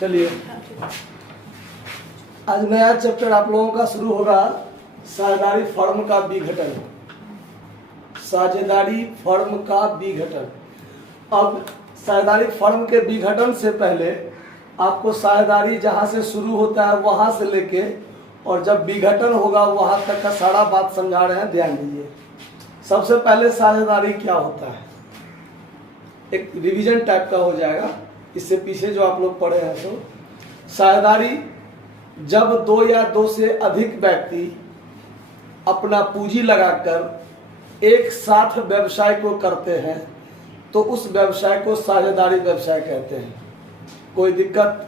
चलिए आज नया चैप्टर आप लोगों का शुरू होगा। साझेदारी फर्म का विघटन। साझेदारी फर्म का विघटन। अब साझेदारी फर्म के विघटन से पहले आपको साझेदारी जहाँ से शुरू होता है वहाँ से लेके और जब विघटन होगा वहाँ तक का सारा बात समझा रहे हैं, ध्यान दीजिए। सबसे पहले साझेदारी क्या होता है, एक रिवीजन टाइप का हो जाएगा। इससे पीछे जो आप लोग पढ़े हैं तो साझेदारी जब दो या दो से अधिक व्यक्ति अपना पूंजी लगाकर एक साथ व्यवसाय को करते हैं तो उस व्यवसाय को साझेदारी व्यवसाय कहते हैं। कोई दिक्कत?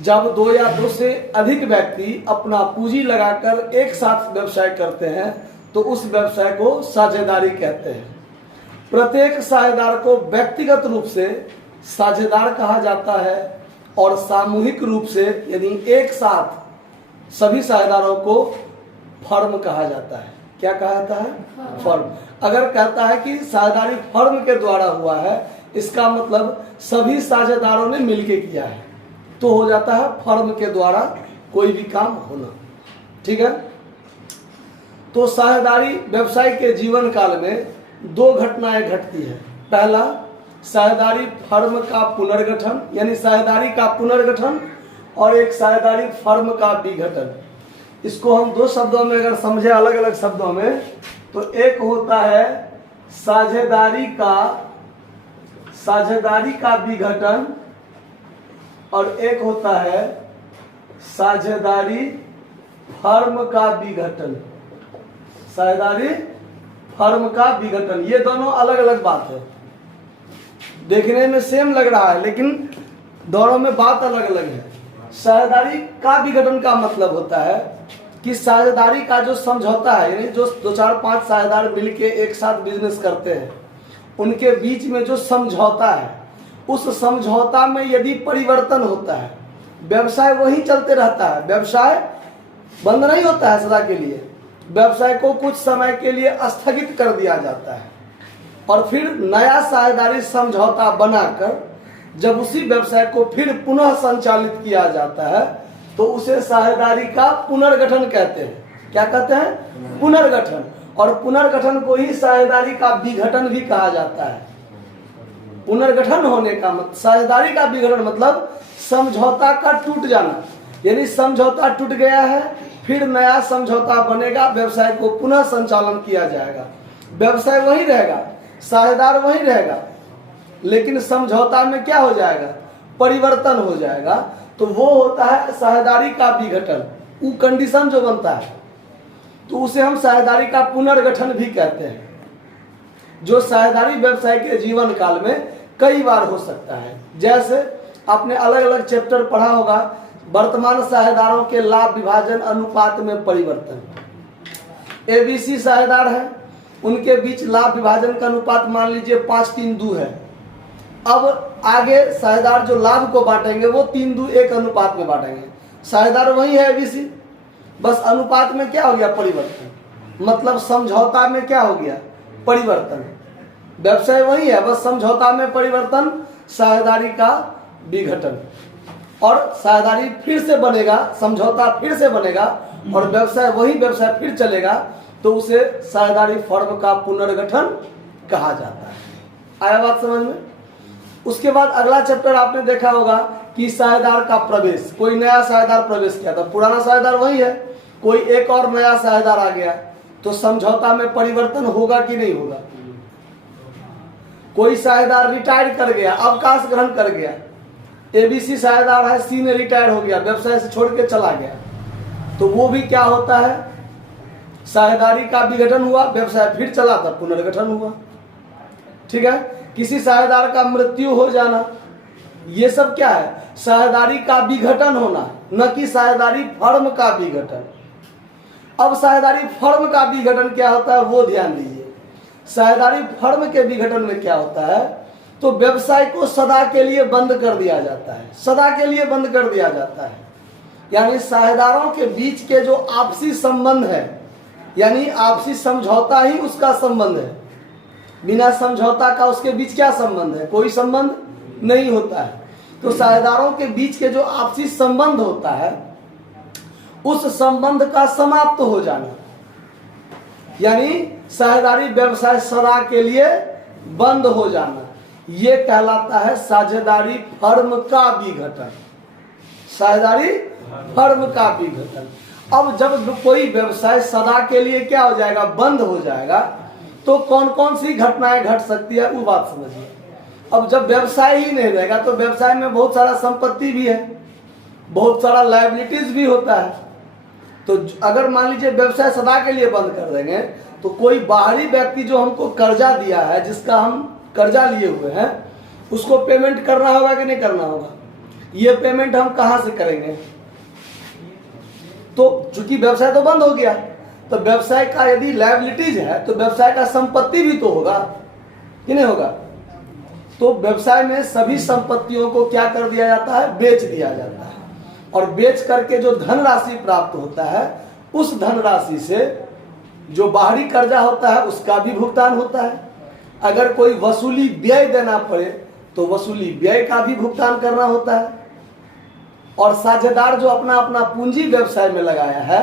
जब दो या दो से अधिक व्यक्ति अपना पूंजी लगाकर एक साथ व्यवसाय करते हैं तो उस व्यवसाय को साझेदारी कहते हैं। प्रत्येक साझेदार को व्यक्तिगत रूप से साझेदार कहा जाता है और सामूहिक रूप से यानी एक साथ सभी साझेदारों को फर्म कहा जाता है। क्या कहा जाता है? फर्म। अगर कहता है कि साझेदारी फर्म के द्वारा हुआ है, इसका मतलब सभी साझेदारों ने मिलकर किया है, तो हो जाता है फर्म के द्वारा कोई भी काम होना। ठीक है। तो साझेदारी व्यवसाय के जीवन काल में दो घटनाएं घटती है। पहला, साझेदारी फर्म का पुनर्गठन यानी साझेदारी का पुनर्गठन, और एक साझेदारी फर्म का विघटन। इसको हम दो शब्दों में अगर समझे, अलग अलग शब्दों में, तो एक होता है साझेदारी का विघटन और एक होता है साझेदारी फर्म का विघटन। साझेदारी फर्म का विघटन, ये दोनों अलग अलग बात है। देखने में सेम लग रहा है लेकिन दोनों में बात अलग अलग है। साझेदारी का विघटन का मतलब होता है कि साझेदारी का जो समझौता है, यानी जो दो चार पांच साझेदार मिलके एक साथ बिजनेस करते हैं, उनके बीच में जो समझौता है, उस समझौता में यदि परिवर्तन होता है, व्यवसाय वही चलते रहता है, व्यवसाय बंद नहीं होता है सदा के लिए। व्यवसाय को कुछ समय के लिए स्थगित कर दिया जाता है और फिर नया साझेदारी समझौता बनाकर जब उसी व्यवसाय को फिर पुनः संचालित किया जाता है तो उसे साझेदारी का पुनर्गठन कहते हैं। क्या कहते हैं? पुनर्गठन। और पुनर्गठन को ही साझेदारी का विघटन भी कहा जाता है। पुनर्गठन होने का मतलब, साझेदारी का विघटन मतलब समझौता का टूट जाना, यानी समझौता टूट गया है, फिर नया समझौता बनेगा, व्यवसाय को पुनः संचालन किया जाएगा। व्यवसाय वही रहेगा, साझेदार वही रहेगा, लेकिन समझौता में क्या हो जाएगा? परिवर्तन हो जाएगा। तो वो होता है साझेदारी का विघटन। वो कंडीशन जो बनता है तो उसे हम साझेदारी का पुनर्गठन भी कहते हैं, जो साझेदारी व्यवसाय के जीवन काल में कई बार हो सकता है। जैसे आपने अलग अलग चैप्टर पढ़ा होगा, वर्तमान साझेदारों के लाभ विभाजन अनुपात में परिवर्तन। एबीसी साझेदार है, उनके बीच लाभ विभाजन का अनुपात मान लीजिए 5:3:2 है। अब आगे साझेदार जो लाभ को बांटेंगे वो 3:1 अनुपात में बांटेंगे। साझेदार वही है एबीसी, बस अनुपात में क्या हो गया? परिवर्तन। मतलब समझौता में क्या हो गया? परिवर्तन। व्यवसाय वही है, बस समझौता में परिवर्तन, साझेदारी का विघटन। और साझेदारी फिर से बनेगा, समझौता फिर से बनेगा और व्यवसाय वही व्यवसाय फिर चलेगा, तो उसे साझेदारी फर्म का पुनर्गठन कहा जाता है। आया बात समझ में? उसके बाद अगला चैप्टर आपने देखा होगा कि साझेदार का प्रवेश। कोई नया साझेदार प्रवेश किया था, पुराना साझेदार वही है, कोई एक और नया साझेदार आ गया तो समझौता में परिवर्तन होगा कि नहीं होगा? कोई साझेदार रिटायर कर गया, अवकाश ग्रहण कर गया, एबीसी साझेदार है, सी ने रिटायर हो गया, व्यवसाय से छोड़ के चला गया, तो वो भी क्या होता है? साझेदारी का विघटन हुआ, व्यवसाय फिर चला था, पुनर्गठन हुआ। ठीक है। किसी साझेदार का मृत्यु हो जाना, ये सब क्या है? साझेदारी का विघटन होना, न कि साझेदारी फर्म का विघटन। अब साझेदारी फर्म का विघटन क्या होता है वो ध्यान दीजिए। साझेदारी फर्म के विघटन में क्या होता है? तो व्यवसाय को सदा के लिए बंद कर दिया जाता है, सदा के लिए बंद कर दिया जाता है। यानी साझेदारों के बीच के जो आपसी संबंध है, यानी आपसी समझौता ही उसका संबंध है। बिना समझौता का उसके बीच क्या संबंध है? कोई संबंध नहीं होता है। तो साझेदारों के बीच के जो आपसी संबंध होता है उस संबंध का समाप्त हो जाना, यानी साझेदारी व्यवसाय सदा के लिए बंद हो जाना, ये कहलाता है साझेदारी फर्म का विघटन। साझेदारी फर्म का विघटन। अब जब कोई व्यवसाय सदा के लिए क्या हो जाएगा, बंद हो जाएगा, तो कौन कौन सी घटनाएं घट सकती है वो बात समझिए। अब जब व्यवसाय ही नहीं रहेगा तो व्यवसाय में बहुत सारा संपत्ति भी है, बहुत सारा लायबिलिटीज भी होता है। तो अगर मान लीजिए व्यवसाय सदा के लिए बंद कर देंगे तो कोई बाहरी व्यक्ति जो हमको कर्जा दिया है, जिसका हम कर्जा लिए हुए हैं, उसको पेमेंट करना होगा कि नहीं करना होगा? ये पेमेंट हम कहां से करेंगे? तो चूंकि व्यवसाय तो बंद हो गया, तो व्यवसाय का यदि लायबिलिटीज है तो व्यवसाय का संपत्ति भी तो होगा कि नहीं होगा? तो व्यवसाय में सभी संपत्तियों को क्या कर दिया जाता है, बेच दिया जाता है, और बेच करके जो धनराशि प्राप्त होता है उस धनराशि से जो बाहरी कर्जा होता है उसका भी भुगतान होता है। अगर कोई वसूली व्यय देना पड़े तो वसूली व्यय का भी भुगतान करना होता है। और साझेदार जो अपना अपना पूंजी व्यवसाय में लगाया है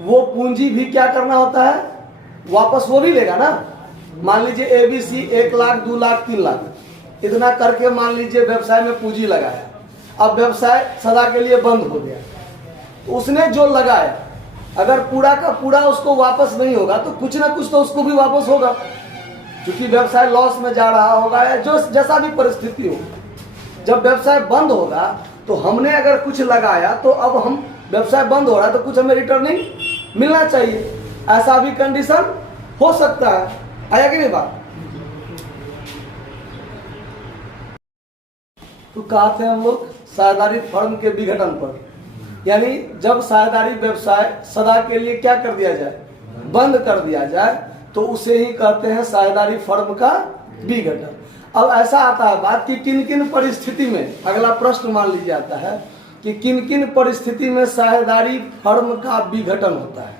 वो पूंजी भी क्या करना होता है, वापस वो भी लेगा ना। मान लीजिए एबीसी 1 लाख 2 लाख 3 लाख इतना करके मान लीजिए व्यवसाय में पूंजी लगाया, अब व्यवसाय सदा के लिए बंद हो गया, तो उसने जो लगाया अगर पूरा का पूरा उसको वापस नहीं होगा तो कुछ ना कुछ तो उसको भी वापस होगा, क्योंकि व्यवसाय लॉस में जा रहा होगा या जो जैसा भी परिस्थिति हो। जब व्यवसाय बंद होगा तो हमने अगर कुछ लगाया तो अब हम व्यवसाय बंद हो रहा है तो कुछ हमें रिटर्निंग मिलना चाहिए, ऐसा भी कंडीशन हो सकता है। आया कि नहीं बात? तो कहा थे हम लोग साझेदारी फर्म के विघटन पर, यानी जब साझेदारी व्यवसाय सदा के लिए क्या कर दिया जाए, बंद कर दिया जाए, तो उसे ही कहते हैं साझेदारी फर्म का विघटन। अब ऐसा आता है बात कि किन किन परिस्थिति में, अगला प्रश्न मान लीजिए आता है कि किन किन परिस्थिति में साझेदारी फर्म का विघटन होता है,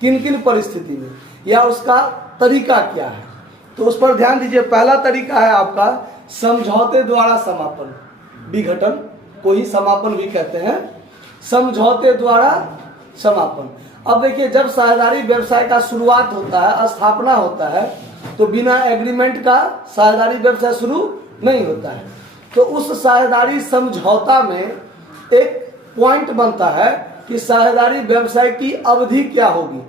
किन किन परिस्थिति में, या उसका तरीका क्या है। तो उस पर ध्यान दीजिए। पहला तरीका है आपका समझौते द्वारा समापन। विघटन को ही समापन भी कहते हैं, समझौते द्वारा समापन। अब देखिए, जब साझेदारी व्यवसाय का शुरुआत होता है, स्थापना होता है, तो बिना एग्रीमेंट का साझेदारी व्यवसाय शुरू नहीं होता है। तो उस साझेदारी समझौता में एक पॉइंट बनता है कि साझेदारी व्यवसाय की अवधि क्या होगी,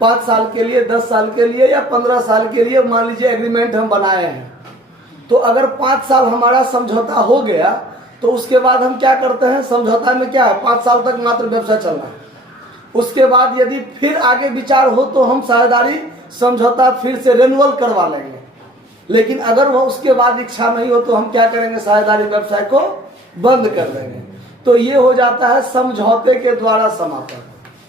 5 साल के लिए, 10 साल के लिए या 15 साल के लिए मान लीजिए एग्रीमेंट हम बनाए हैं। तो अगर 5 साल हमारा समझौता हो गया तो उसके बाद हम क्या करते हैं, समझौता में क्या है, 5 साल तक मात्र व्यवसाय चलना है। उसके बाद यदि फिर आगे विचार हो तो हम साझेदारी समझौता फिर से रेन्युअल करवा लेंगे। लेकिन अगर वह उसके बाद इच्छा नहीं हो तो हम क्या करेंगे, साझेदारी व्यवसाय को बंद कर देंगे। तो ये हो जाता है समझौते के द्वारा समापन,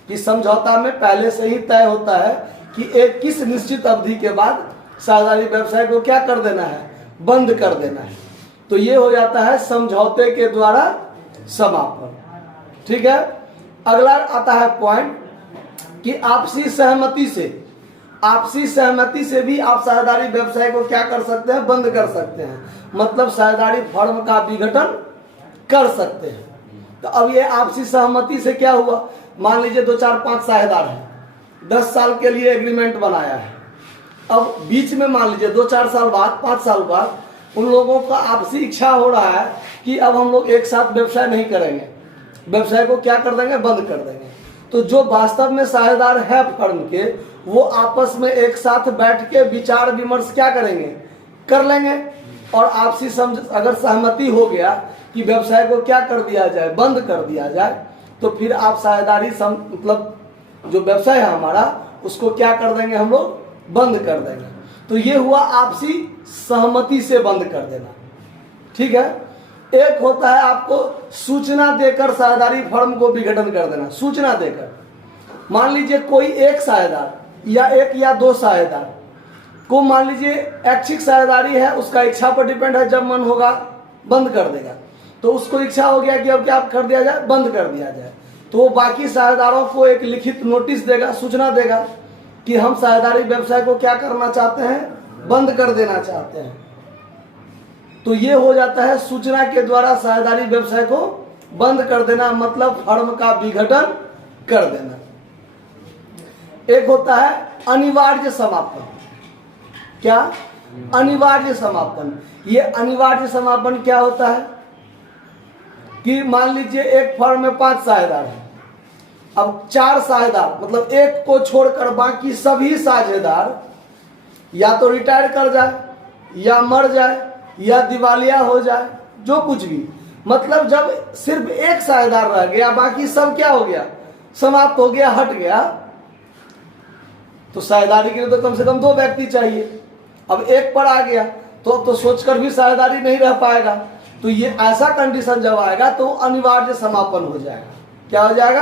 कि समझौता में पहले से ही तय होता है कि एक किस निश्चित अवधि के बाद साझेदारी व्यवसाय को क्या कर देना है, बंद कर देना है। तो ये हो जाता है समझौते के द्वारा समापन। ठीक है। अगला आता है पॉइंट कि आपसी सहमति से, आपसी सहमति से भी आप साझेदारी व्यवसाय को क्या कर सकते हैं, बंद कर सकते हैं। मतलब साझेदारी फर्म का विघटन कर सकते हैं। तो अब ये आपसी सहमति से क्या हुआ, मान लीजिए 2 4 5 साझेदार हैं, 10 साल के लिए एग्रीमेंट बनाया है। अब बीच में मान लीजिए 2 4 साल बाद, 5 साल बाद उन लोगों का आपसी इच्छा हो रहा है कि अब हम लोग एक साथ व्यवसाय नहीं करेंगे, व्यवसाय को क्या कर देंगे, बंद कर देंगे। तो जो वास्तव में साझेदार है फर्म के, वो आपस में एक साथ बैठ के विचार विमर्श क्या करेंगे, कर लेंगे। और आपसी अगर सहमति हो गया कि व्यवसाय को क्या कर दिया जाए, बंद कर दिया जाए, तो फिर आप साझेदारी मतलब जो व्यवसाय है हमारा उसको क्या कर देंगे, हम लोग बंद कर देंगे। तो ये हुआ आपसी सहमति से बंद कर देना। ठीक है। एक होता है आपको सूचना देकर साझेदारी फर्म को विघटन कर देना। सूचना देकर, मान लीजिए कोई एक साझेदार या 1 या 2 साझेदार को, मान लीजिए ऐच्छिक साझेदारी है, उसका इच्छा पर डिपेंड है, जब मन होगा बंद कर देगा। तो उसको इच्छा हो गया कि अब क्या कर दिया जाए, बंद कर दिया जाए। तो वो बाकी साझेदारों को एक लिखित नोटिस देगा, सूचना देगा कि हम साझेदारी व्यवसाय को क्या करना चाहते हैं, बंद कर देना चाहते हैं। तो ये हो जाता है सूचना के द्वारा साझेदारी व्यवसाय को बंद कर देना, मतलब फर्म का विघटन कर देना। एक होता है अनिवार्य समापन। क्या? अनिवार्य समापन। ये अनिवार्य समापन क्या होता है कि मान लीजिए एक फर्म में 5 साझेदार हैं, अब 4 साझेदार मतलब एक को छोड़कर बाकी सभी साझेदार या तो रिटायर कर जाए या मर जाए या दिवालिया हो जाए, जो कुछ भी, मतलब जब सिर्फ एक साझेदार रह गया बाकी सब क्या हो गया, समाप्त हो गया, हट गया, तो साझेदारी के लिए तो कम से कम 2 व्यक्ति चाहिए। अब एक पर आ गया तो अब तो सोचकर भी साझेदारी नहीं रह पाएगा, तो ये ऐसा कंडीशन जब आएगा तो अनिवार्य समापन हो जाएगा। क्या हो जाएगा?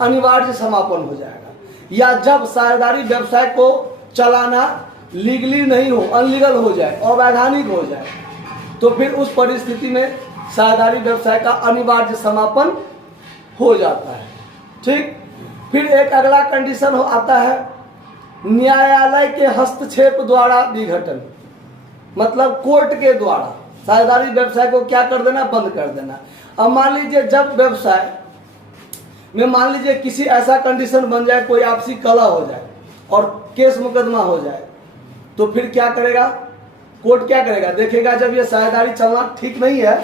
अनिवार्य समापन हो जाएगा। या जब साझेदारी व्यवसाय को चलाना लीगली नहीं हो, अनलीगल हो जाए, अवैधानिक हो जाए, तो फिर उस परिस्थिति में साझेदारी व्यवसाय का अनिवार्य समापन हो जाता है। ठीक। फिर एक अगला कंडीशन आता है न्यायालय के हस्तक्षेप द्वारा विघटन, मतलब कोर्ट के द्वारा साझेदारी व्यवसाय को क्या कर देना, बंद कर देना। अब मान लीजिए जब व्यवसाय में मान लीजिए किसी ऐसा कंडीशन बन जाए, कोई आपसी कलह हो जाए और केस मुकदमा हो जाए, तो फिर क्या करेगा कोर्ट? क्या करेगा? देखेगा जब ये साझेदारी चलना ठीक नहीं है,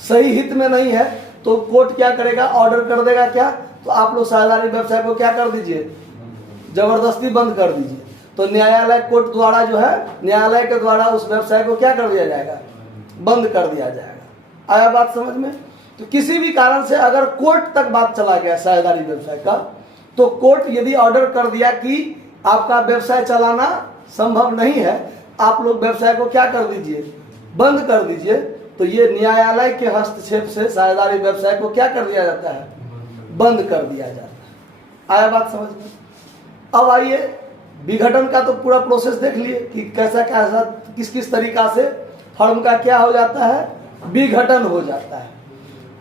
सही हित में नहीं है, तो कोर्ट क्या करेगा? ऑर्डर कर देगा। क्या? तो आप लोग साझेदारी व्यवसाय को क्या कर दीजिए, जबरदस्ती बंद कर दीजिए। तो न्यायालय कोर्ट द्वारा जो है, न्यायालय के द्वारा उस व्यवसाय को क्या कर दिया जाएगा, बंद कर दिया जाएगा। आया बात समझ में? तो किसी भी कारण से अगर कोर्ट तक बात चला गया साझेदारी व्यवसाय का, तो कोर्ट यदि ऑर्डर कर दिया कि आपका व्यवसाय चलाना संभव नहीं है, आप लोग व्यवसाय को क्या कर दीजिए, बंद कर दीजिए, तो ये न्यायालय के हस्तक्षेप से साझेदारी व्यवसाय को क्या कर दिया जाता है, बंद कर दिया जाता है। आया बात समझ में? अब आइए विघटन का तो पूरा प्रोसेस देख लिए कि कैसा कैसा किस किस तरीका से फर्म का क्या हो जाता है, विघटन हो जाता है।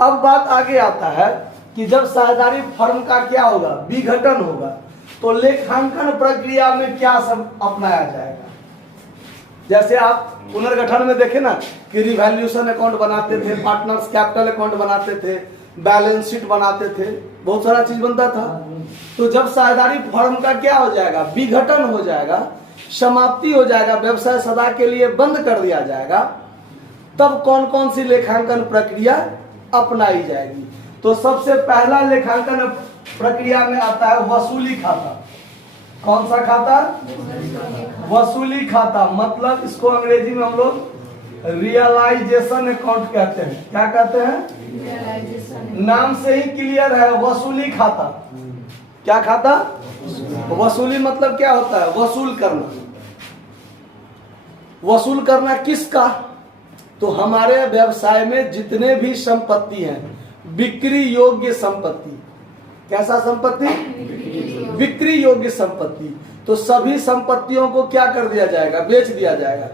अब बात आगे आता है कि जब साझेदारी फर्म का क्या होगा, विघटन होगा, तो लेखांकन प्रक्रिया में क्या सब अपनाया जाएगा। जैसे आप पुनर्गठन में देखे ना कि रिवैल्यूएशन अकाउंट बनाते थे, पार्टनर्स कैपिटल अकाउंट बनाते थे, बैलेंस शीट बनाते थे, बहुत सारा चीज बनता था। तो जब साझेदारी फर्म का क्या हो जाएगा, विघटन हो जाएगा, समाप्ति हो जाएगा, व्यवसाय सदा के लिए बंद कर दिया जाएगा, तब कौन कौन सी लेखांकन प्रक्रिया अपनाई जाएगी। तो सबसे पहला लेखांकन प्रक्रिया में आता है वसूली खाता। कौन सा खाता? वसूली खाता, मतलब इसको अंग्रेजी में हम लोग रियलाइजेशन अकाउंट कहते हैं। क्या कहते हैं? नाम से ही क्लियर है, वसूली खाता। क्या खाता? वसूली मतलब क्या होता है, वसूल करना। वसूल करना किसका? तो हमारे व्यवसाय में जितने भी संपत्ति हैं, बिक्री योग्य संपत्ति। कैसा संपत्ति? बिक्री योग्य संपत्ति। तो सभी संपत्तियों को क्या कर दिया जाएगा, बेच दिया जाएगा।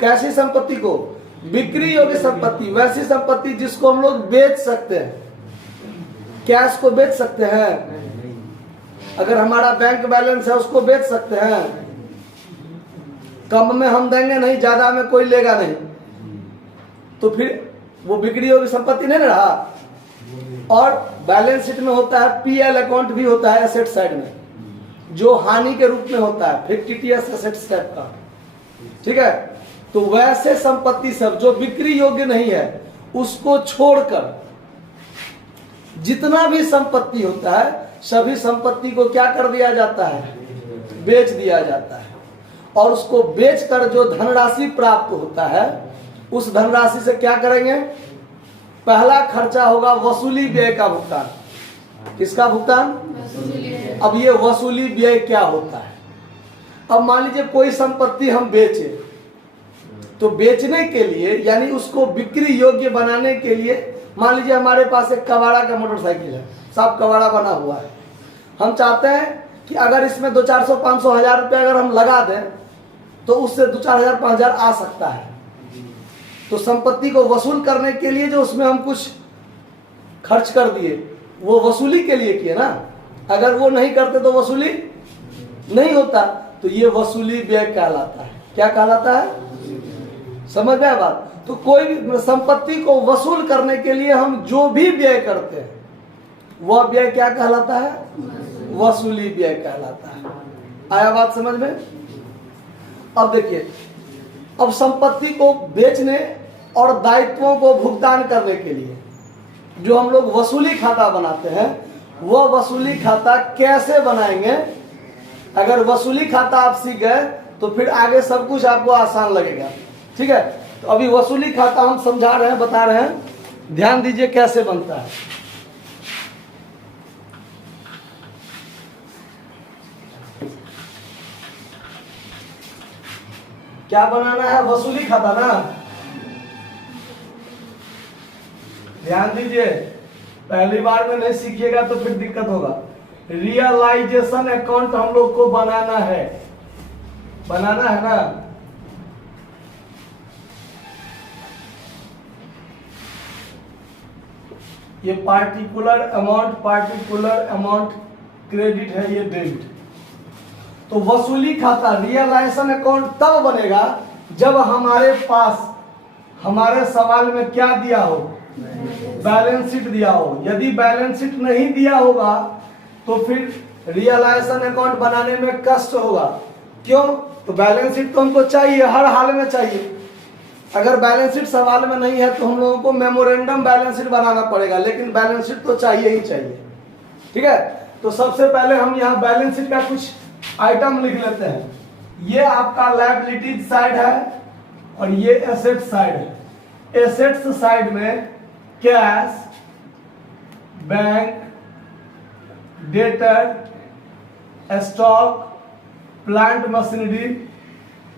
कैसी संपत्ति को? बिक्री योग्य संपत्ति, वैसी संपत्ति जिसको हम लोग बेच सकते हैं। कैश को बेच सकते हैं, अगर हमारा बैंक बैलेंस है उसको बेच सकते हैं, कम में हम देंगे नहीं, ज्यादा में कोई लेगा नहीं, तो फिर वो बिक्री योग्य संपत्ति नहीं रहा। और बैलेंस शीट में होता है पीएल अकाउंट भी होता है एसेट साइड में, जो हानि के रूप में होता है, फिक्टिटियस एसेट्स टाइप का। ठीक है, तो वैसे संपत्ति सब जो बिक्री योग्य नहीं है उसको छोड़कर जितना भी संपत्ति होता है, सभी संपत्ति को क्या कर दिया जाता है, बेच दिया जाता है। और उसको बेचकर जो धनराशि प्राप्त होता है, उस धनराशि से क्या करेंगे, पहला खर्चा होगा वसूली व्यय का भुगतान। किसका भुगतान? अब ये वसूली व्यय क्या होता है? अब मान लीजिए कोई संपत्ति हम बेचे, तो बेचने के लिए यानी उसको बिक्री योग्य बनाने के लिए, मान लीजिए हमारे पास एक कबाड़ा का मोटरसाइकिल है, सब कबाड़ा बना हुआ है, हम चाहते हैं कि अगर इसमें 200-400-500 रुपये अगर हम लगा दें तो उससे 2-4,000-5,000 आ सकता है। तो संपत्ति को वसूल करने के लिए जो उसमें हम कुछ खर्च कर दिए, वो वसूली के लिए किए ना। अगर वो नहीं करते तो वसूली नहीं होता, तो ये वसूली व्यय कहलाता है। क्या कहलाता है? समझ में आया बात? तो कोई भी संपत्ति को वसूल करने के लिए हम जो भी व्यय करते हैं वह व्यय क्या कहलाता है? वसूली व्यय कहलाता है। आया बात समझ में? अब देखिए, अब संपत्ति को बेचने और दायित्वों को भुगतान करने के लिए जो हम लोग वसूली खाता बनाते हैं, वह वसूली खाता कैसे बनाएंगे? अगर वसूली खाता आप सीख गए तो फिर आगे सब कुछ आपको आसान लगेगा। ठीक है, तो अभी वसूली खाता हम समझा रहे हैं, बता रहे हैं, ध्यान दीजिए कैसे बनता है। क्या बनाना है? वसूली खाता ना। ध्यान दीजिए, पहली बार में नहीं सीखिएगा तो फिर दिक्कत होगा। रियलाइजेशन अकाउंट हम लोग को बनाना है ना। ये पार्टिकुलर अमाउंट क्रेडिट है, ये डेबिट। तो वसूली खाता रियलाइजेशन अकाउंट तब बनेगा जब हमारे पास हमारे सवाल में क्या दिया हो? बैलेंस शीट दिया हो। यदि बैलेंस शीट नहीं दिया होगा तो फिर रियलाइजेशन अकाउंट बनाने में कष्ट होगा। क्यों? तो बैलेंस शीट तो हमको चाहिए, हर हाल में चाहिए। अगर बैलेंस शीट सवाल में नहीं है तो हम लोगों को मेमोरेंडम बैलेंस शीट बनाना पड़ेगा, लेकिन बैलेंस शीट तो चाहिए ही चाहिए। ठीक है, तो सबसे पहले हम यहाँ बैलेंस शीट का कुछ आइटम लिख लेते हैं। ये आपका लायबिलिटीज साइड है और ये एसेट साइड है। एसेट्स साइड में cash, bank, debtor, stock, plant machinery,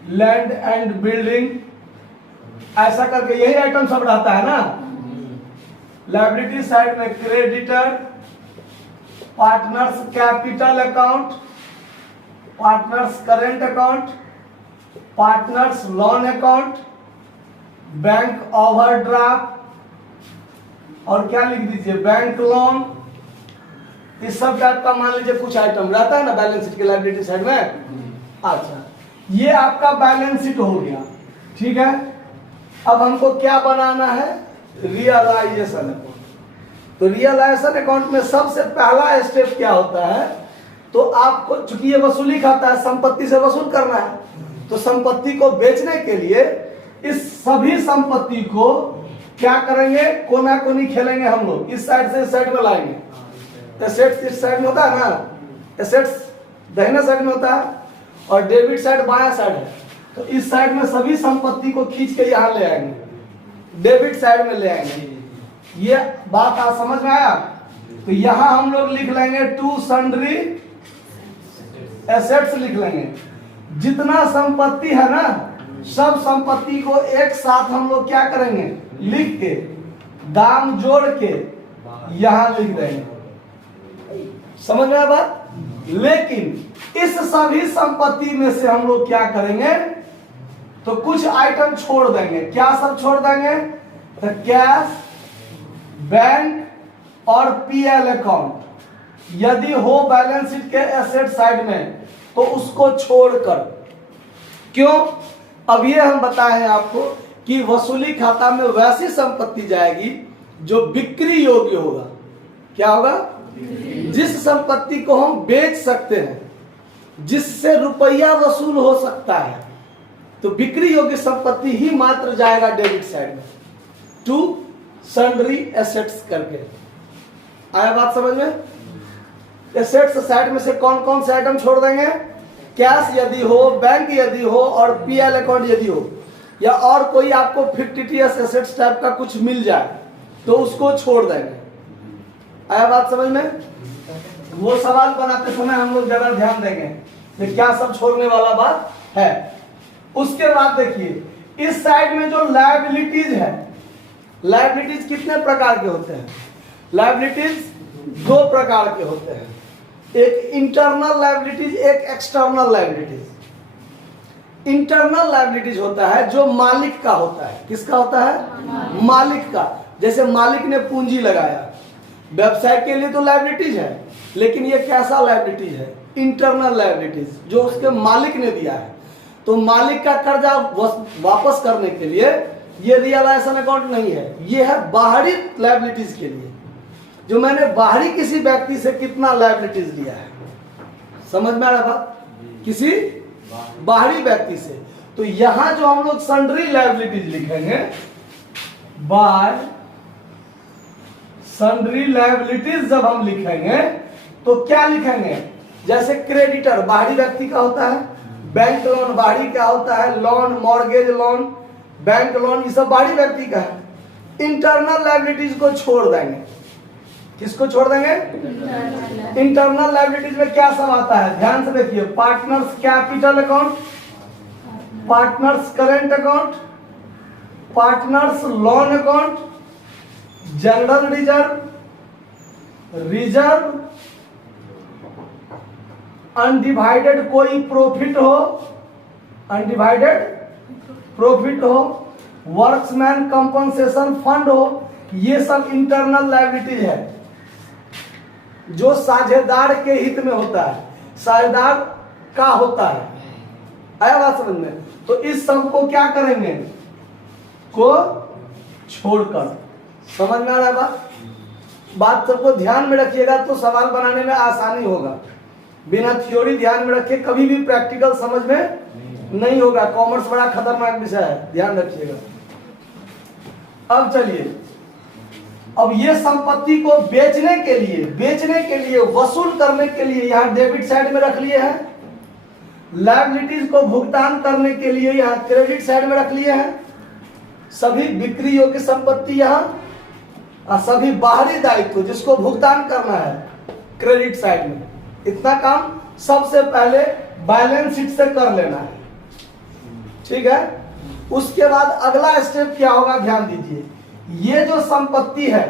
land and building, ऐसा करके यही आइटम सब रहता है ना। लायबिलिटी साइड में creditor, partners capital account, partners current account, partners loan account, bank overdraft, और क्या लिख दीजिए, बैंक लोन। इस सब टाइप का मान लीजिए कुछ आइटम रहता है ना बैलेंस शीट के लायबिलिटी साइड में। अच्छा, ये आपका बैलेंस शीट हो गया। ठीक है, अब हमको क्या बनाना है? Realisation account. तो रियलाइजेशन अकाउंट में सबसे पहला स्टेप क्या होता है? तो आपको, चूंकि ये वसूली खाता है, संपत्ति से वसूल करना है, तो संपत्ति को बेचने के लिए इस सभी संपत्ति को क्या करेंगे? कोना कोनी खेलेंगे हम लोग। इस साइड से इस साइड में लाएंगे। एसेट्स इस साइड में होता है ना, एसेट्स दाहिने साइड में होता है और डेबिट साइड बायां साइड है। तो इस साइड में सभी संपत्ति को खींच के यहाँ ले आएंगे, डेबिट साइड में ले आएंगे। ये बात आप समझ में आया? तो यहाँ हम लोग लिख लेंगे टू सन्ड्री एसेट्स लिख लेंगे। जितना संपत्ति है ना, सब संपत्ति को एक साथ हम लोग क्या करेंगे? लिख के दाम जोड़ के यहां लिख देंगे। समझ में आया बात? लेकिन इस सभी संपत्ति में से हम लोग क्या करेंगे? तो कुछ आइटम छोड़ देंगे। क्या सब छोड़ देंगे? तो कैश, बैंक और पीएल अकाउंट यदि हो बैलेंस शीट के एसेट साइड में तो उसको छोड़कर। क्यों? अब ये हम बताए हैं आपको कि वसूली खाता में वैसी संपत्ति जाएगी जो बिक्री योग्य होगा। क्या होगा? जिस संपत्ति को हम बेच सकते हैं, जिससे रुपया वसूल हो सकता है, तो बिक्री योग्य संपत्ति ही मात्र जाएगा डेबिट साइड में, टू सन्ड्री एसेट्स करके। आया बात समझ में? एसेट्स साइड में से कौन कौन से आइटम छोड़ देंगे? कैश यदि हो, बैंक यदि हो और पीएल अकाउंट यदि हो, या और कोई आपको फिक्टिटियस एसेट्स टाइप का कुछ मिल जाए तो उसको छोड़ देंगे। आया बात समझ में? वो सवाल बनाते समय हम लोग ज्यादा ध्यान देंगे कि क्या सब छोड़ने वाला बात है। उसके बाद देखिए, इस साइड में जो लायबिलिटीज है, लायबिलिटीज कितने प्रकार के होते हैं? लायबिलिटीज दो प्रकार के होते हैं, एक इंटरनल लायबिलिटीज, एक एक्सटर्नल लायबिलिटीज। इंटरनल लायबिलिटीज होता है जो मालिक का होता है। किसका होता है? मालिक का। जैसे मालिक ने पूंजी लगाया, व्यवसाय के लिए तो लायबिलिटीज है, लेकिन ये कैसा लायबिलिटीज है? इंटरनल लायबिलिटीज, जो उसके मालिक ने दिया है। तो मालिक का कर्जा वापस करने के लिए ये रियलाइजेशन अकाउंट नहीं है, ये है बाहरी लायबिलिटीज के लिए, जो मैंने बाहरी किसी व्यक्ति से कितना लायबिलिटीज लिया है। समझ में आ रहा बात? किसी बाहरी व्यक्ति से। तो यहां जो हम लोग सन्ड्री लायबिलिटीज लिखेंगे, बाय सन्ड्री लायबिलिटीज जब हम लिखेंगे तो क्या लिखेंगे? जैसे क्रेडिटर बाहरी व्यक्ति का होता है, बैंक लोन बाहरी क्या होता है, loan, mortgage loan, bank loan, ये सब बाहरी व्यक्ति का है। इंटरनल लायबिलिटीज को छोड़ देंगे। किसको छोड़ देंगे? इंटरनल लायबिलिटीज में क्या सब आता है? ध्यान से देखिए, partners capital account, partners current account, partners loan account, general reserve, reserve, undivided कोई प्रॉफिट हो, अनडिवाइडेड प्रॉफिट हो, वर्क्समैन कंपनसेशन फंड हो, ये सब इंटरनल लायबिलिटीज है जो साझेदार के हित में होता है, साझेदार का होता है। आया बात समझ में? तो इस सब को क्या करेंगे? को छोड़कर। समझ में आ रहा है बात? बात सबको ध्यान में रखिएगा तो सवाल बनाने में आसानी होगा। बिना थ्योरी ध्यान में रखे कभी भी प्रैक्टिकल समझ में नहीं होगा। कॉमर्स बड़ा खतरनाक विषय है, ध्यान रखिएगा। अब चलिए, अब ये संपत्ति को बेचने के लिए वसूल करने के लिए यहां डेबिट साइड में रख लिए हैं, लायबिलिटीज को भुगतान करने के लिए यहां क्रेडिट साइड में रख लिए हैं, सभी बिक्री योग्य संपत्ति यहां, और सभी बाहरी दायित्व जिसको भुगतान करना है क्रेडिट साइड में। इतना काम सबसे पहले बैलेंस शीट से कर लेना है, ठीक है। उसके बाद अगला स्टेप क्या होगा, ध्यान दीजिए। ये जो संपत्ति है,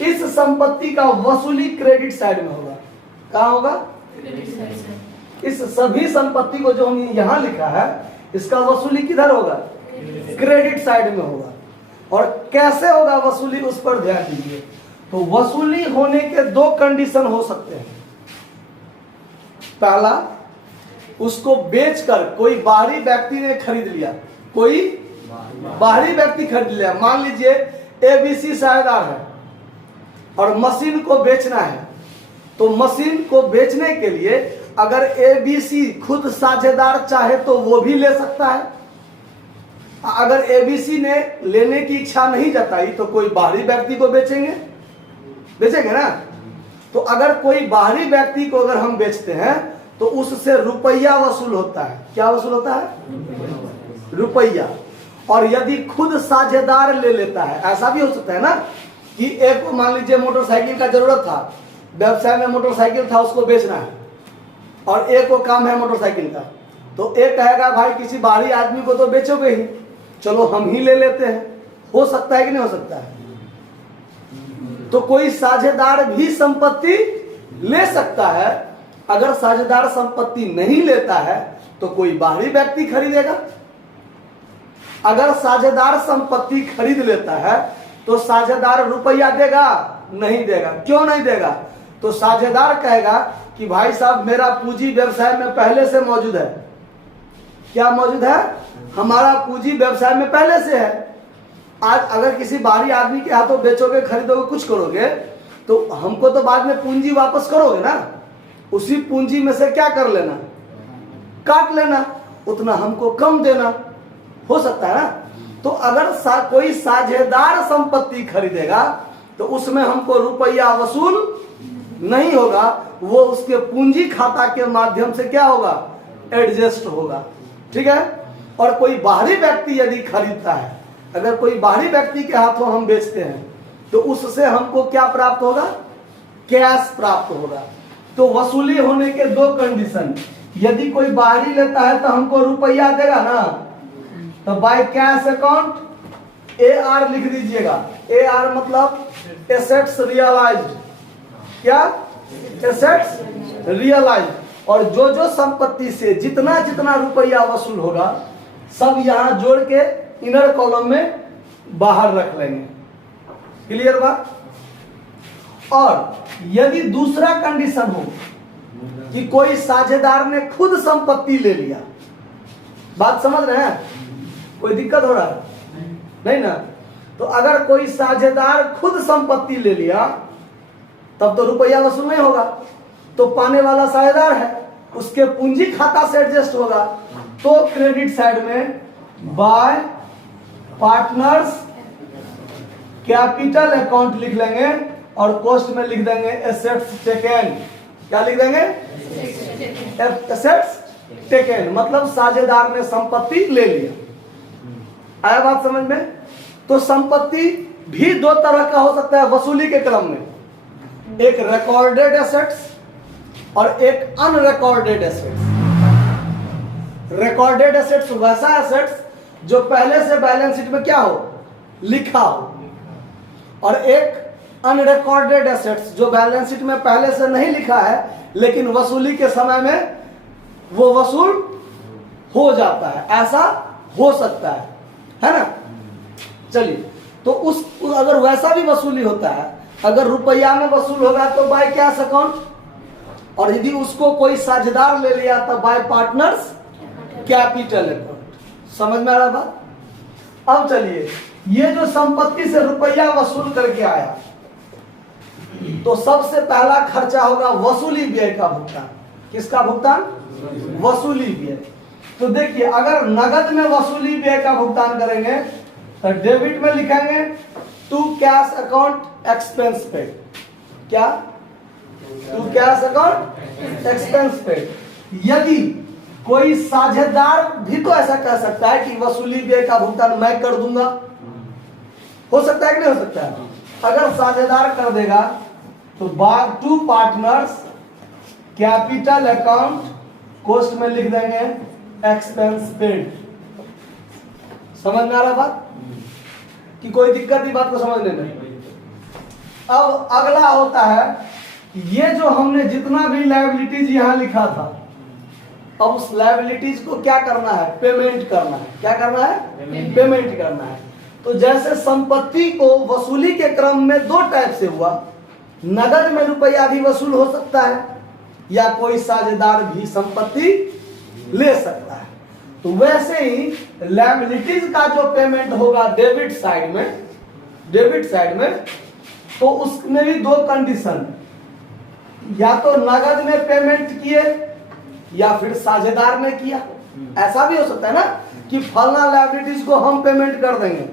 इस संपत्ति का वसूली क्रेडिट साइड में होगा। कहाँ होगा? क्रेडिट साइड से। इस सभी संपत्ति को जो हमने यहां लिखा है, इसका वसूली किधर होगा? क्रेडिट साइड में होगा। और कैसे होगा वसूली, उस पर ध्यान दीजिए। तो वसूली होने के दो कंडीशन हो सकते हैं। पहला, उसको बेचकर कोई बाहरी व्यक्ति ने खरीद लिया, कोई बाहरी व्यक्ति खरीद लिया। मान लीजिए एबीसी साझेदार है और मशीन को बेचना है, तो मशीन को बेचने के लिए अगर एबीसी खुद साझेदार चाहे तो वो भी ले सकता है। अगर एबीसी ने लेने की इच्छा नहीं जताई तो कोई बाहरी व्यक्ति को बेचेंगे ना। तो अगर कोई बाहरी व्यक्ति को अगर हम बेचते हैं तो उससे रुपया वसूल होता है। क्या वसूल होता है? रुपया। और यदि खुद साझेदार ले लेता है, ऐसा भी हो सकता है ना कि एक को मान लीजिए मोटरसाइकिल का जरूरत था, व्यवसाय में मोटरसाइकिल था, उसको बेचना है, और एक को काम है मोटरसाइकिल का, तो एक कहेगा भाई किसी बाहरी आदमी को तो बेचोगे ही, चलो हम ही ले लेते हैं। हो सकता है कि नहीं हो सकता है? तो कोई साझेदार भी संपत्ति ले सकता है। अगर साझेदार संपत्ति नहीं लेता है तो कोई बाहरी व्यक्ति खरीदेगा। अगर साझेदार संपत्ति खरीद लेता है तो साझेदार रुपया देगा? नहीं देगा। क्यों नहीं देगा? तो साझेदार कहेगा कि भाई साहब मेरा पूंजी व्यवसाय में पहले से मौजूद है। क्या मौजूद है? हमारा पूंजी व्यवसाय में पहले से है। आज अगर किसी बाहरी आदमी के हाथों बेचोगे, खरीदोगे, कुछ करोगे, तो हमको तो बाद में पूंजी वापस करोगे ना। उसी पूंजी में से क्या कर लेना? काट लेना, उतना हमको कम देना। हो सकता है ना। तो अगर कोई साझेदार संपत्ति खरीदेगा तो उसमें हमको रुपया वसूल नहीं होगा, वो उसके पूंजी खाता के माध्यम से क्या होगा? एडजस्ट होगा, ठीक है। और कोई बाहरी व्यक्ति यदि खरीदता है, अगर कोई बाहरी व्यक्ति के हाथों हम बेचते हैं तो उससे हमको क्या प्राप्त होगा? कैश प्राप्त होगा। तो वसूली होने के दो कंडीशन, यदि कोई बाहरी लेता है तो हमको रुपया देगा ना, तो बाय कैश अकाउंट AR लिख दीजिएगा। AR मतलब एसेट्स रियलाइज्ड। क्या? Assets realised. और जो जो संपत्ति से जितना जितना रुपया वसूल होगा सब यहां जोड़ के इनर कॉलम में बाहर रख लेंगे। क्लियर बात? और यदि दूसरा कंडीशन हो कि कोई साझेदार ने खुद संपत्ति ले लिया, बात समझ रहे हैं? कोई दिक्कत हो रहा है? नहीं ना? तो अगर कोई साझेदार खुद संपत्ति ले लिया तब तो रुपया वसूल नहीं होगा, तो पाने वाला साझेदार है, उसके पूंजी खाता से एडजस्ट होगा। तो क्रेडिट साइड में बाय पार्टनर्स कैपिटल अकाउंट लिख लेंगे और कॉस्ट में लिख देंगे एसेट्स टेकन। क्या लिख देंगे? एसेट्स टेकन, मतलब साझेदार ने संपत्ति ले लिया। आया बात समझ में? तो संपत्ति भी दो तरह का हो सकता है वसूली के क्रम में, एक रिकॉर्डेड एसेट्स और एक अनरिकॉर्डेड एसेट्स। रिकॉर्डेड एसेट्स वैसा एसेट्स जो पहले से बैलेंस शीट में क्या हो, लिखा हो, और एक अनरिकॉर्डेड एसेट्स जो बैलेंस शीट में पहले से नहीं लिखा है लेकिन वसूली के समय में वो वसूल हो जाता है। ऐसा हो सकता है ना? चलिए, तो उस अगर वैसा भी वसूली होता है, अगर रुपया में वसूल होगा तो बाय कैश अकाउंट, और यदि उसको कोई साझेदार ले लिया तो बाय पार्टनर्स कैपिटल अकाउंट। समझ में आ रहा बात? अब चलिए, ये जो संपत्ति से रुपया वसूल करके आया तो सबसे पहला खर्चा होगा वसूली व्यय का भुगतान। किसका भुगतान? वसूली व्यय। तो देखिए, अगर नगद में वसूली व्यय का भुगतान करेंगे तो डेबिट में लिखेंगे to cash account expense paid. क्या? To cash account expense paid. यदि कोई साझेदार भी तो ऐसा कह सकता है कि वसूली व्यय का भुगतान मैं कर दूंगा, हो सकता है कि नहीं हो सकता है? अगर साझेदार कर देगा तो by two partners capital account cost में लिख देंगे एक्सपेंस पेड। समझ में आ रहा बात? कि कोई दिक्कत ही बात को समझने में? अब अगला होता है, ये जो हमने जितना भी लायबिलिटीज यहां लिखा था, अब उस लायबिलिटीज को क्या करना है? पेमेंट करना है। क्या करना है? पेमेंट करना है। तो जैसे संपत्ति को वसूली के क्रम में दो टाइप से हुआ, नगद में रुपया भी वसूल हो सकता है या कोई साझेदार भी संपत्ति ले सकता है, तो वैसे ही लायबिलिटीज का जो पेमेंट होगा डेबिट साइड में, तो उसमें भी दो कंडीशन, या तो नगद में पेमेंट किए या फिर साझेदार ने किया। ऐसा भी हो सकता है ना कि फलना लायबिलिटीज को हम पेमेंट कर देंगे।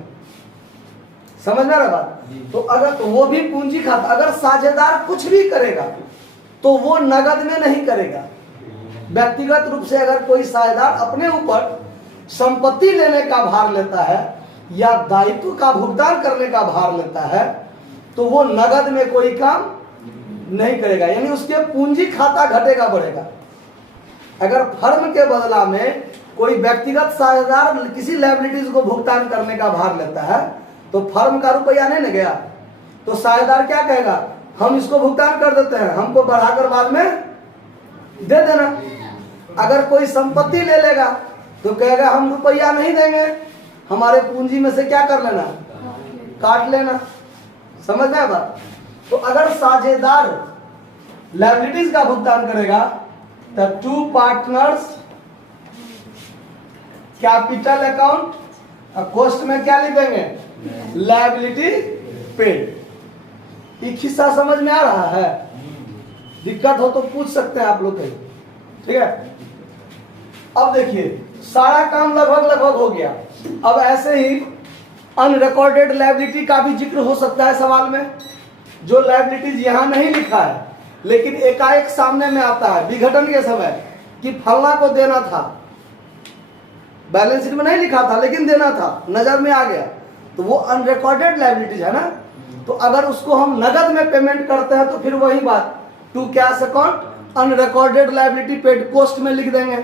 समझ में आ रहा बात? तो अगर तो वो भी पूंजी खाता, अगर साझेदार कुछ भी करेगा तो वो नगद में नहीं करेगा। व्यक्तिगत रूप से अगर कोई साझेदार अपने ऊपर संपत्ति लेने का भार लेता है या दायित्व का भुगतान करने का भार लेता है तो वो नगद में कोई काम नहीं करेगा, यानी उसके पूंजी खाता घटेगा बढ़ेगा। अगर फर्म के बदला में कोई व्यक्तिगत साझेदार किसी लायबिलिटीज को भुगतान करने का भार लेता है तो फर्म का रुपया नहीं न गया, तो साझेदार क्या कहेगा? हम इसको भुगतान कर देते हैं, हमको बढ़ाकर बाद में दे देना। अगर कोई संपत्ति ले लेगा तो कहेगा हम रुपया नहीं देंगे, हमारे पूंजी में से क्या कर लेना? काट लेना। समझ में बात? तो अगर साझेदार लायबिलिटीज का भुगतान करेगा तब to partners capital account, cost में क्या लिख देंगे? Liability paid. एक हिस्सा समझ में आ रहा है? दिक्कत हो तो पूछ सकते हैं आप लोग कहीं, ठीक है? अब देखिए, सारा काम लगभग हो गया। अब ऐसे ही अनरिकॉर्डेड लायबिलिटी का भी जिक्र हो सकता है सवाल में, जो लायबिलिटीज यहां नहीं लिखा है लेकिन एकाएक सामने में आता है विघटन के समय कि फलना को देना था, बैलेंस शीट में नहीं लिखा था लेकिन देना था, नजर में आ गया, तो वो अनरिकॉर्डेड लायबिलिटीज है ना। तो अगर उसको हम नगद में पेमेंट करते हैं तो फिर वही बात, to cash account unrecorded liability paid cost में लिख देंगे।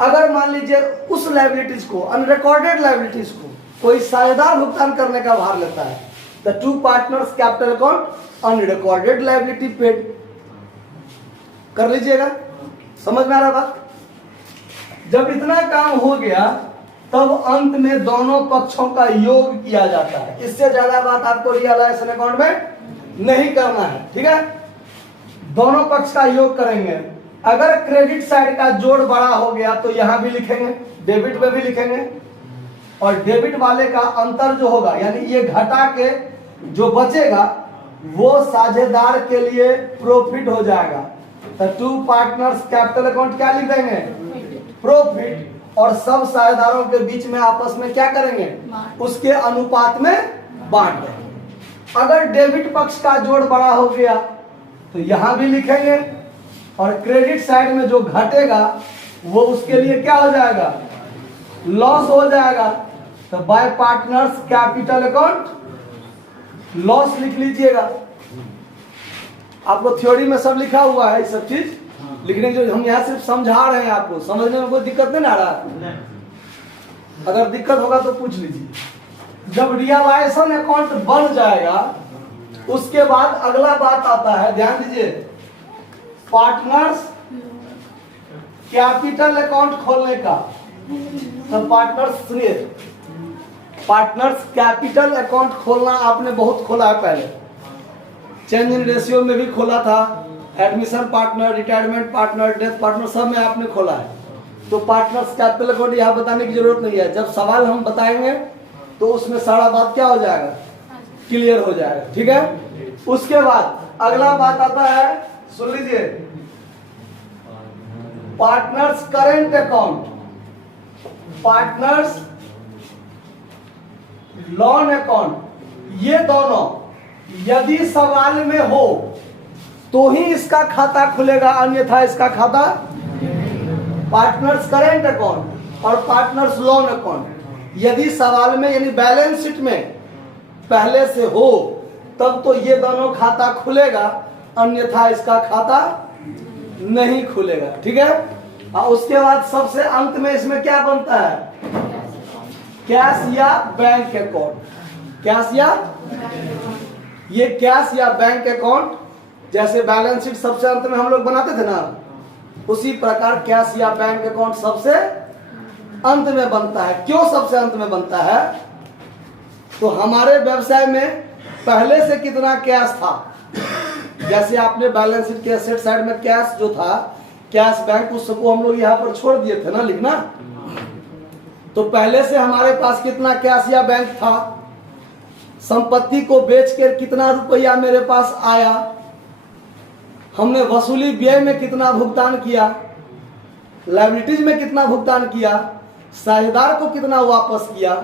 अगर मान लीजिए उस लायबिलिटीज को, अनरिकॉर्डेड लायबिलिटीज को कोई साझेदार भुगतान करने का भार लेता है तो to partners capital account unrecorded liability paid कर लीजिएगा। समझ में आ रहा बात? जब इतना काम हो गया तब अंत में दोनों पक्षों का योग किया जाता है। इससे ज्यादा बात आपको रियलाइजेशन अकाउंट में नहीं करना है, ठीक है? दोनों पक्ष का योग करेंगे। अगर क्रेडिट साइड का जोड़ बड़ा हो गया तो यहां भी लिखेंगे, डेबिट में भी लिखेंगे, और डेबिट वाले का अंतर जो होगा यानी ये घटा के जो बचेगा वो साझेदार के लिए प्रॉफिट हो जाएगा। तो टू पार्टनर्स कैपिटल अकाउंट क्या लिख देंगे, प्रॉफिट, और सब साझेदारों के बीच में आपस में क्या करेंगे, उसके अनुपात में बांट देंगे। अगर डेबिट पक्ष का जोड़ बड़ा हो गया तो यहां भी लिखेंगे, और क्रेडिट साइड में जो घटेगा वो उसके लिए क्या हो जाएगा, लॉस हो जाएगा। तो bye partners capital account loss लिख लीजिएगा। आपको थ्योरी में सब लिखा हुआ है, सब चीज लिखने जो हम यहाँ सिर्फ समझा रहे हैं, आपको समझने में कोई दिक्कत नहीं आ रहा। अगर दिक्कत होगा तो पूछ लीजिए। जब रियलाइजेशन अकाउंट बन जाएगा उसके बाद अगला बात आता है, ध्यान दीजिए, पार्टनर्स कैपिटल अकाउंट खोलने का। तो पार्टनर्स सुनिए, पार्टनर्स कैपिटल अकाउंट खोलना आपने बहुत खोला है पहले, चेंज इन रेशियो में भी खोला था, admission partner, retirement partner, death partner, सब में आपने खोला है। तो पार्टनर्स कैपिटल अकाउंट यहाँ बताने की जरूरत नहीं है। जब सवाल हम बताएंगे तो उसमें सारा बात क्या हो जाएगा, क्लियर हो जाएगा। ठीक है, उसके बाद अगला बात आता है, सुन लीजिए, partners current account, partners loan account. ये दोनों यदि सवाल में हो तो ही इसका खाता खुलेगा, अन्यथा इसका खाता, पार्टनर्स करेंट अकाउंट और पार्टनर्स लोन अकाउंट यदि सवाल में यानी बैलेंस शीट में पहले से हो तब तो ये दोनों खाता खुलेगा, अन्यथा इसका खाता नहीं खुलेगा। ठीक है, और उसके बाद सबसे अंत में इसमें क्या बनता है, कैश या बैंक अकाउंट। कैश या, ये कैश या बैंक अकाउंट जैसे बैलेंस शीट सबसे अंत में हम लोग बनाते थे ना, उसी प्रकार कैश या बैंक अकाउंट सबसे अंत में बनता है। क्यों सबसे अंत में बनता है, तो हमारे व्यवसाय में पहले से कितना कैश था, जैसे आपने बैलेंस शीट के एसेट साइड में कैश जो था, कैश बैंक, उसको हम लोग यहाँ पर छोड़ दिए थे ना लिखना। तो पहले से हमारे पास कितना कैश या बैंक था, संपत्ति को बेचकर कितना रुपया मेरे पास आया, हमने वसूली व्यय में कितना भुगतान किया, लायबिलिटीज में कितना भुगतान किया, साझेदार को कितना वापस किया।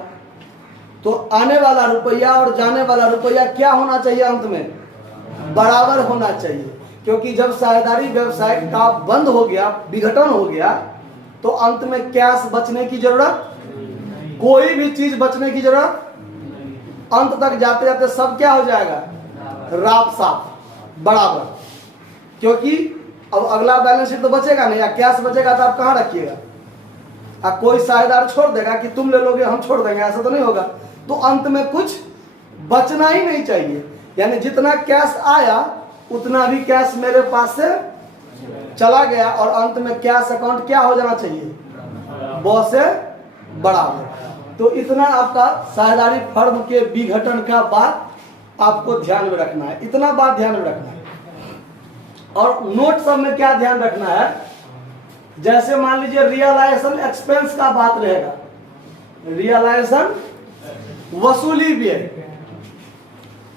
तो आने वाला रुपया और जाने वाला रुपया क्या होना चाहिए, अंत में बराबर होना चाहिए। क्योंकि जब साझेदारी व्यवसाय का बंद हो गया, विघटन हो गया, तो अंत में कैश बचने की जरूरत, कोई भी चीज बचने की जरूरत, अंत तक जाते जाते सब क्या हो जाएगा, राफ साफ बराबर। क्योंकि अब अगला बैलेंस शीट तो बचेगा नहीं, या कैश बचेगा तो आप कहाँ रखिएगा, अब कोई साझेदार छोड़ देगा कि तुम ले लोगे हम छोड़ देंगे, ऐसा तो नहीं होगा। तो अंत में कुछ बचना ही नहीं चाहिए, यानी जितना कैश आया उतना भी कैश मेरे पास से चला गया, और अंत में कैश अकाउंट क्या हो जाना चाहिए, बहुत से बराबर। तो इतना आपका साझेदारी फर्म के विघटन का बात आपको ध्यान में रखना है, इतना बात ध्यान में रखना है। और नोट सब में क्या ध्यान रखना है, जैसे मान लीजिए रियलाइजेशन एक्सपेंस का बात रहेगा, रियलाइजेशन वसूली व्यय,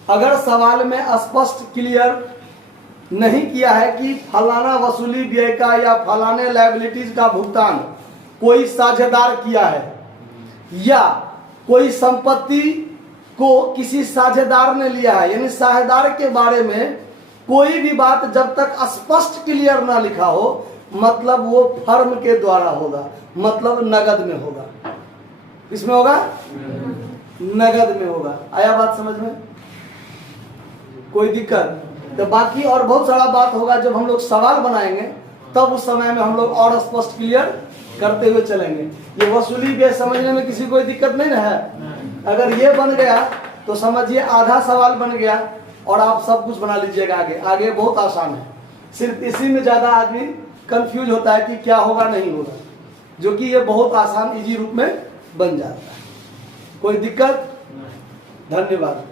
अगर सवाल में स्पष्ट क्लियर नहीं किया है कि फलाना वसूली व्यय का या फलाने लायबिलिटीज का भुगतान कोई साझेदार किया है, या कोई संपत्ति को किसी साझेदार ने लिया है, यानी साझेदार के बारे में कोई भी बात जब तक स्पष्ट क्लियर ना लिखा हो, मतलब वो फर्म के द्वारा होगा, मतलब नगद में होगा। किसमें होगा, नगद में होगा। आया बात समझ में, कोई दिक्कत? तो बाकी और बहुत सारा बात होगा जब हम लोग सवाल बनाएंगे, तब उस समय में हम लोग और स्पष्ट क्लियर करते हुए चलेंगे। ये वसूली व्यय समझने में किसी कोई दिक्कत नहीं है। अगर ये बन गया तो समझिए आधा सवाल बन गया और आप सब कुछ बना लीजिएगा। आगे आगे बहुत आसान है, सिर्फ इसी में ज्यादा आदमी कंफ्यूज होता है कि क्या होगा नहीं होगा, जो कि ये बहुत आसान इजी रूप में बन जाता है। कोई दिक्कत? धन्यवाद।